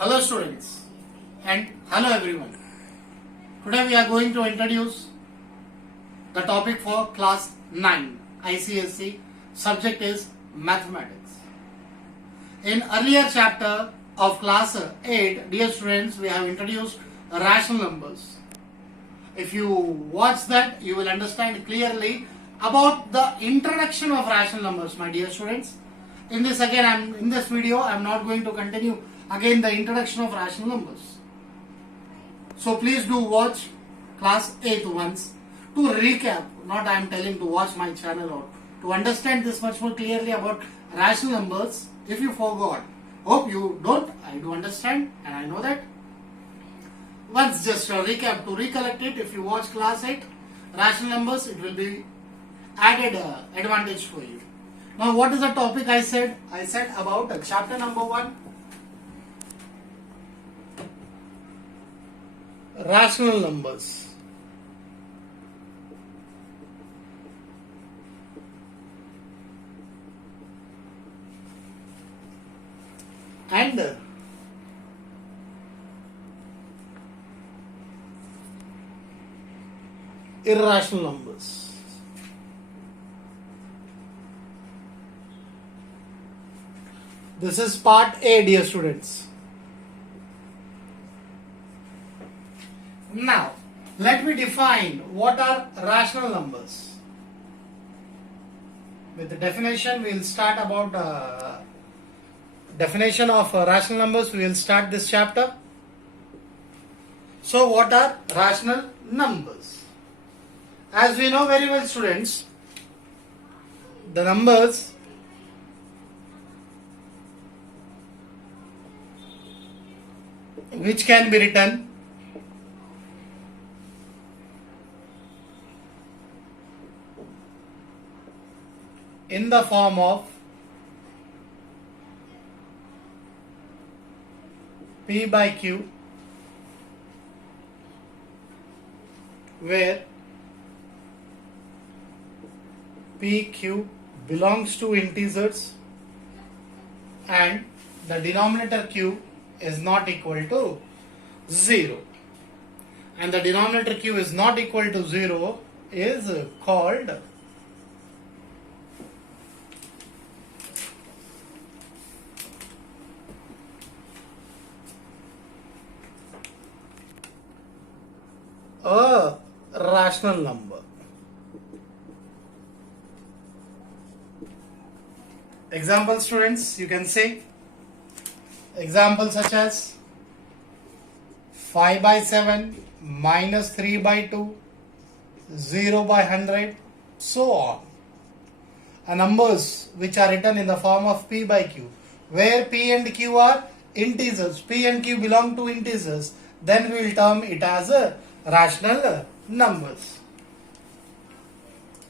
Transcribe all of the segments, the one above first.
Hello students and hello everyone. Today we are going to introduce the topic for class 9 ICSE. Subject is mathematics. In earlier chapter of class 8, dear students, we have introduced rational numbers. If you watch that, you will understand clearly about the introduction of rational numbers, my dear students. In this video, I am not going to continue again the introduction of rational numbers. So please do watch class 8 once to recap. Not I am telling to watch my channel or to understand this much more clearly about rational numbers. If you forgot, hope you don't. I do understand and I know that. Once just a recap to recollect it. If you watch class 8 rational numbers, it will be added advantage for you. Now what is the topic I said? I said about chapter number 1. Rational numbers. And irrational numbers. This is part A, dear students. Now, let me define what are rational numbers. With the definition, we will start about definition of rational numbers. We will start this chapter. So, what are rational numbers? As we know very well, students, the numbers which can be written in the form of P by Q, where PQ belongs to integers and the denominator Q is not equal to 0. And the denominator Q is not equal to 0 is called a rational number. Example, students, you can say examples such as 5 by 7 minus 3 by 2, 0 by 100, so on. Numbers which are written in the form of P by Q, where P and Q are integers, P and Q belong to integers, then we will term it as a rational numbers.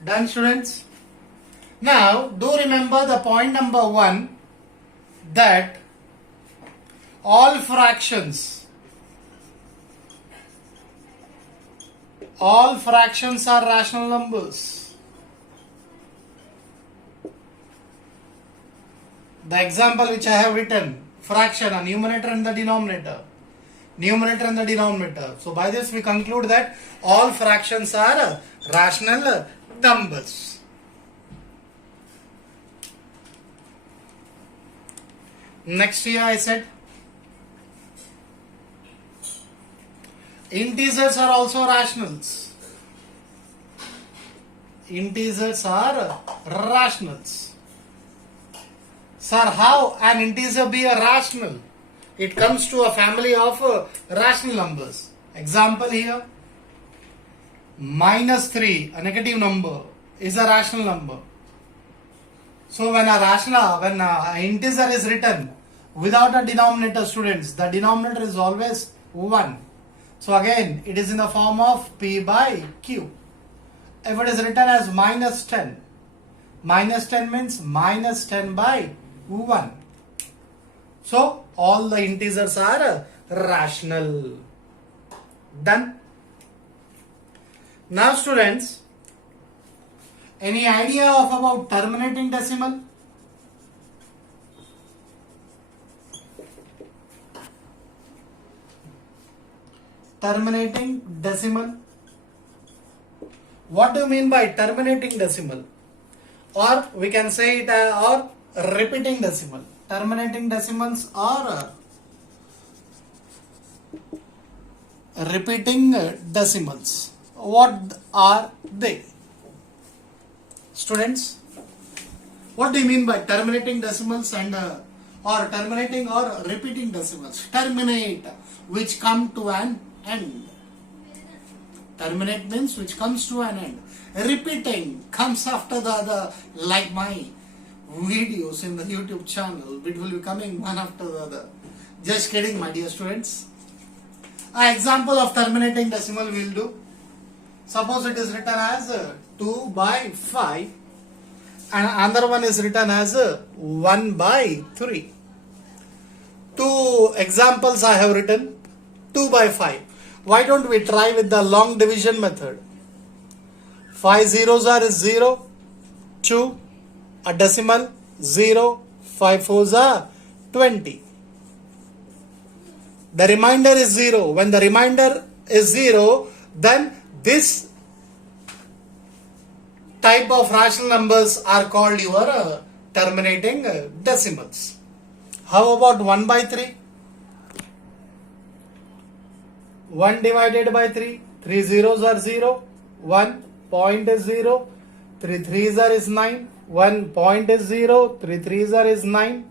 Done, students? Now, do remember the point number 1, that all fractions are rational numbers. The example which I have written, fraction, a numerator and the denominator. Numerator and the denominator. So by this we conclude that all fractions are rational numbers. Next here I said integers are also rationals. Integers are rationals. Sir, how an integer be a rational? It comes to a family of rational numbers. Example here, minus 3, a negative number, is a rational number. So when an integer is written without a denominator, students, the denominator is always 1. So again, it is in the form of P by Q. If it is written as minus 10 means minus 10 by 1. So all the integers are rational. Done. Now students, any idea of about terminating decimal? terminating decimal. What do you mean by terminating decimal? Or we can say it or repeating decimal. Terminating decimals or repeating decimals. What are they? Students, what do you mean by terminating decimals and or terminating or repeating decimals? Terminate, which come to an end. Terminate means which comes to an end. Repeating comes after the other, like my videos in the YouTube channel. It will be coming one after the other. Just kidding, my dear students. An example of terminating decimal we'll do. Suppose it is written as 2 by 5 and another one is written as 1 by 3. Two examples I have written, 2 by 5. Why don't we try with the long division method? 5 zeros are 0, 2, a decimal, 0, 5 fours are 20. The remainder is 0. When the remainder is 0, then this type of rational numbers are called your terminating decimals. How about 1 by 3? 1 divided by 3. 3 zeros are 0. 1 point is 0. 3 threes are 9. 1 point is 0. 3 threes are 9.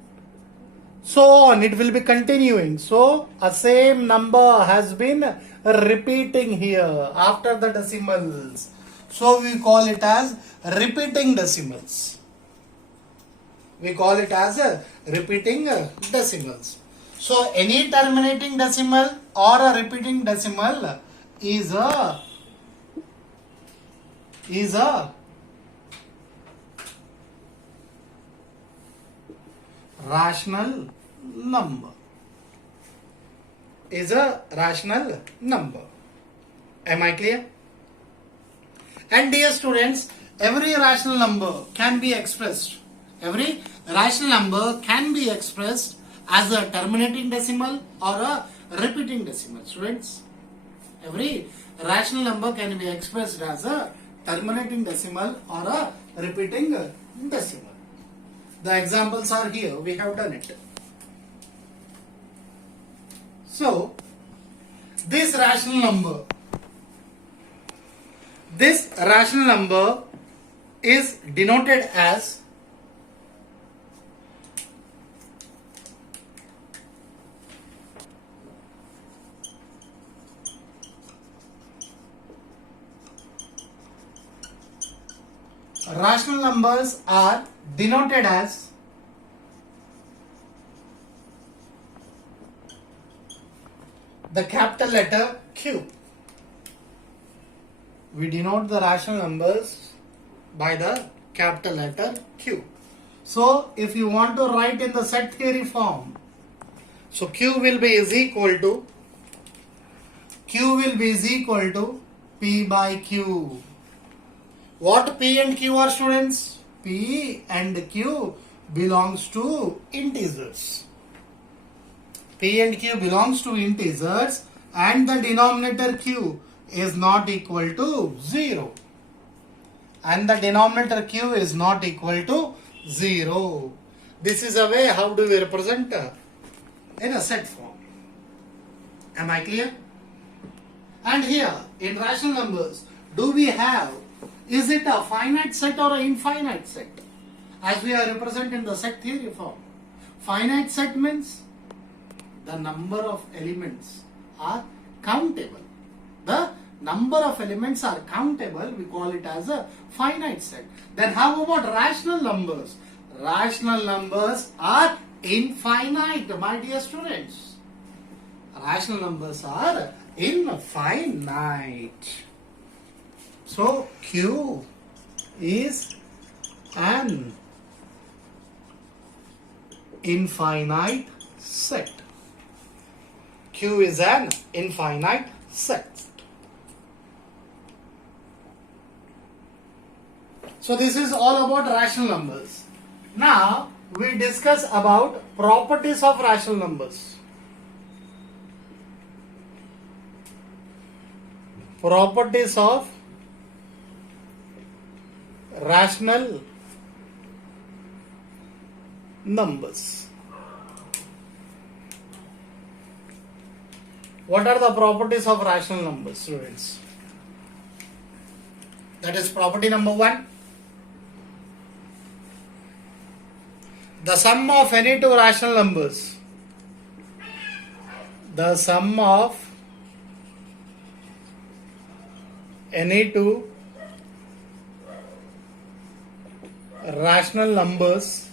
So on, it will be continuing. So a same number has been repeating here after the decimals. So we call it as repeating decimals. We call it as repeating decimals. So any terminating decimal or a repeating decimal is a rational number. Is a rational number. Am I clear? And dear students, every rational number can be expressed. Every rational number can be expressed as a terminating decimal or a repeating decimal. Students, every rational number can be expressed as a terminating decimal or a repeating decimal. The examples are here. We have done it. So, this rational number is denoted as rational numbers are denoted as the capital letter Q. We denote the rational numbers by the capital letter Q. So if you want to write in the set theory form, so Q will be is equal to P by Q. What P and Q are, students? P and Q belongs to integers. P and Q belongs to integers and the denominator Q is not equal to 0. And the denominator Q is not equal to 0. This is a way how do we represent in a set form. Am I clear? And here in rational numbers, do we have, is it a finite set or an infinite set? As we are represented in the set theory form. Finite set means the number of elements are countable. The number of elements are countable. We call it as a finite set. Then how about rational numbers? Rational numbers are infinite, my dear students. Rational numbers are infinite. So Q is an infinite set. Q is an infinite set. So this is all about rational numbers. Now we discuss about properties of rational numbers. properties of rational numbers. What are the properties of rational numbers, students? That is property number 1. The sum of any two rational numbers. The sum of any two rational numbers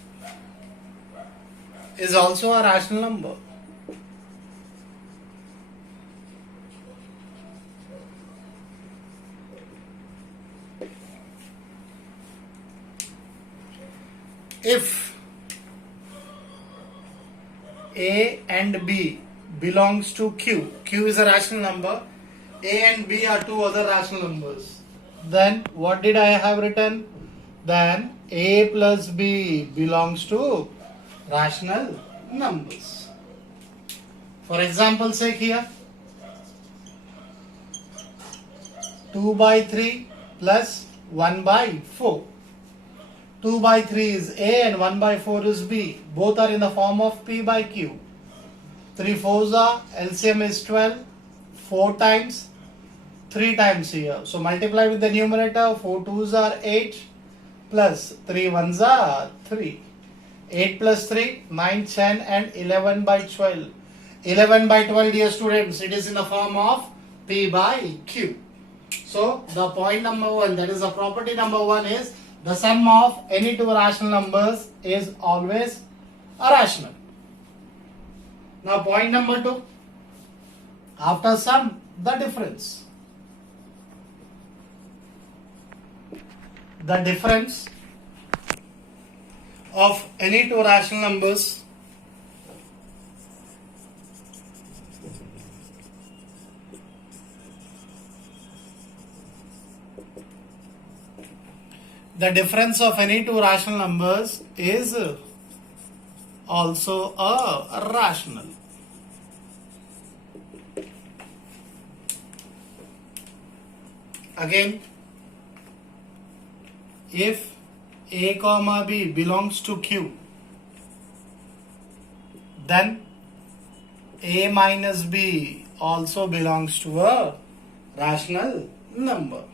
is also a rational number. If A and B belongs to Q, Q is a rational number, A and B are two other rational numbers, then what did I have written? Then A plus B belongs to rational numbers. For example's sake here, 2 by 3 plus 1 by 4. 2 by 3 is A and 1 by 4 is B. Both are in the form of P by Q. 3 4s are, LCM is 12, 4 times, 3 times here. So multiply with the numerator, 4 2s are 8 plus 3 1s are 3. 8 plus 3, 9, 10 and 11 by 12. 11 by 12, dear students, it is in the form of P by Q. So the point number 1, that is the property number 1 is the sum of any two rational numbers is always a rational. Now point number 2, after sum, the difference. The difference of any two rational numbers is also a rational. Again, if A comma B belongs to Q, then A minus B also belongs to a rational number.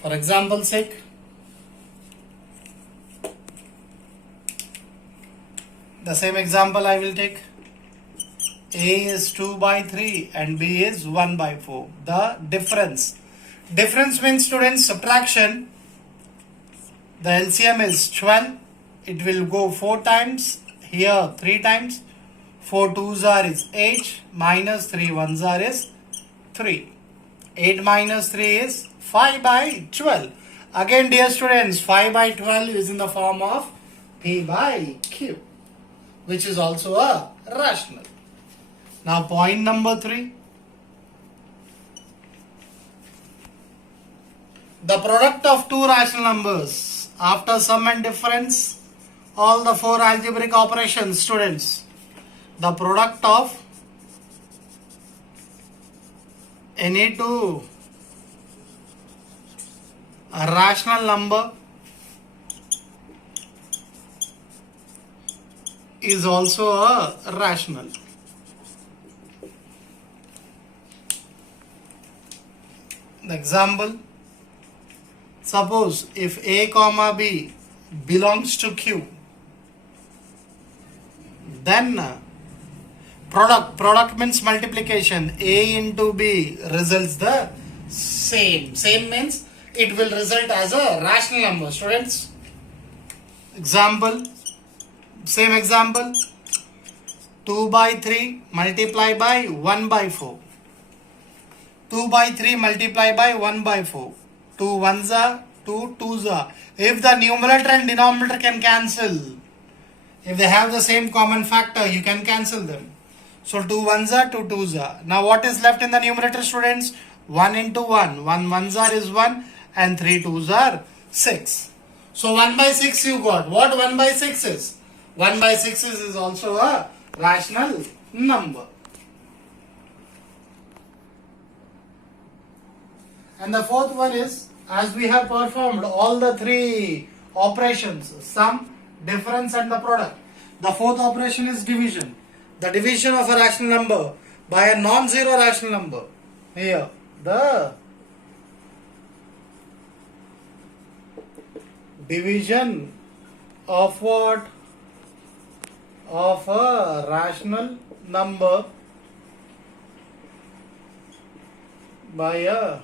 For example's sake, the same example I will take. A is 2 by 3 and B is 1 by 4. The difference. Difference means, students, subtraction. The LCM is 12. It will go 4 times. Here 3 times. 4 2s are is 8. Minus 3 1s are is 3. 8 minus 3 is 5 by 12. Again, dear students, 5 by 12 is in the form of P by Q, which is also a rational. Now point number 3. The product of two rational numbers after sum and difference, all the 4 algebraic operations, students. The product of any two rational number is also a rational. The example, suppose if A comma B belongs to Q, then product means multiplication, A into B results the same. Same means it will result as a rational number, students. Example, same example, 2 by 3 multiply by 1 by 4. 2 by 3 multiply by 1 by 4. 2 1s are, 2 2s are. If the numerator and denominator can cancel, if they have the same common factor, you can cancel them. So 2 1s are, 2 2s are. Now what is left in the numerator, students? 1 into 1. 1 1s are is 1 and 3 2s are 6. So 1 by 6 you got. What 1 by 6 is? 1 by 6 is also a rational number. And the fourth one is, as we have performed all the three operations, sum, difference and the product, the fourth operation is division. The division of a rational number by a non-zero rational number. Here, the division of what? Of a rational number by a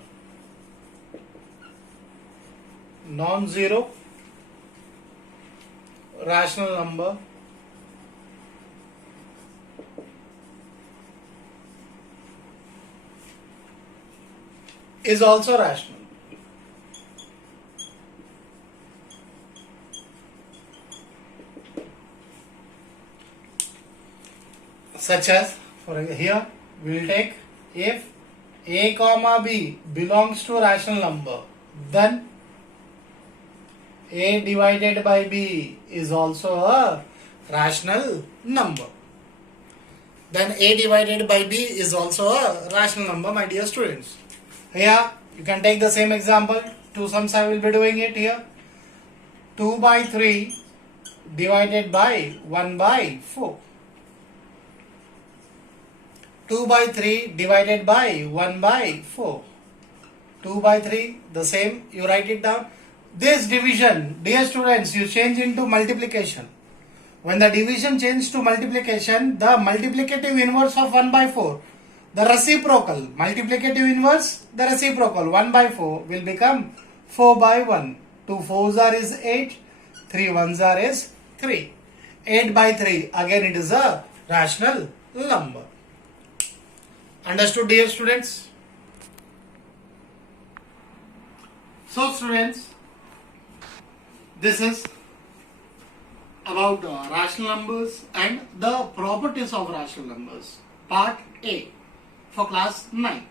non-zero rational number is also rational. Such as, for here we will take, if a comma b belongs to a rational number, then a divided by b is also a rational number. Then a divided by b is also a rational number, my dear students. Here you can take the same example. Two sums I will be doing it here. 2 by 3 divided by 1 by 4. 2 by 3 divided by 1 by 4. 2 by 3, the same, you write it down. This division, dear students, you change into multiplication. When the division changes to multiplication, the multiplicative inverse of 1 by 4, the reciprocal, multiplicative inverse, the reciprocal, 1 by 4 will become 4 by 1. 2 4s are is 8, 3 1s are is 3. 8 by 3, again it is a rational number. Understood, dear students? So students, this is about rational numbers and the properties of rational numbers, part A for class 9.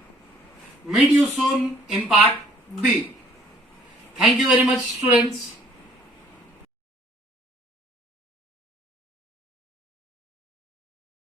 Meet you soon in part B. Thank you very much, students.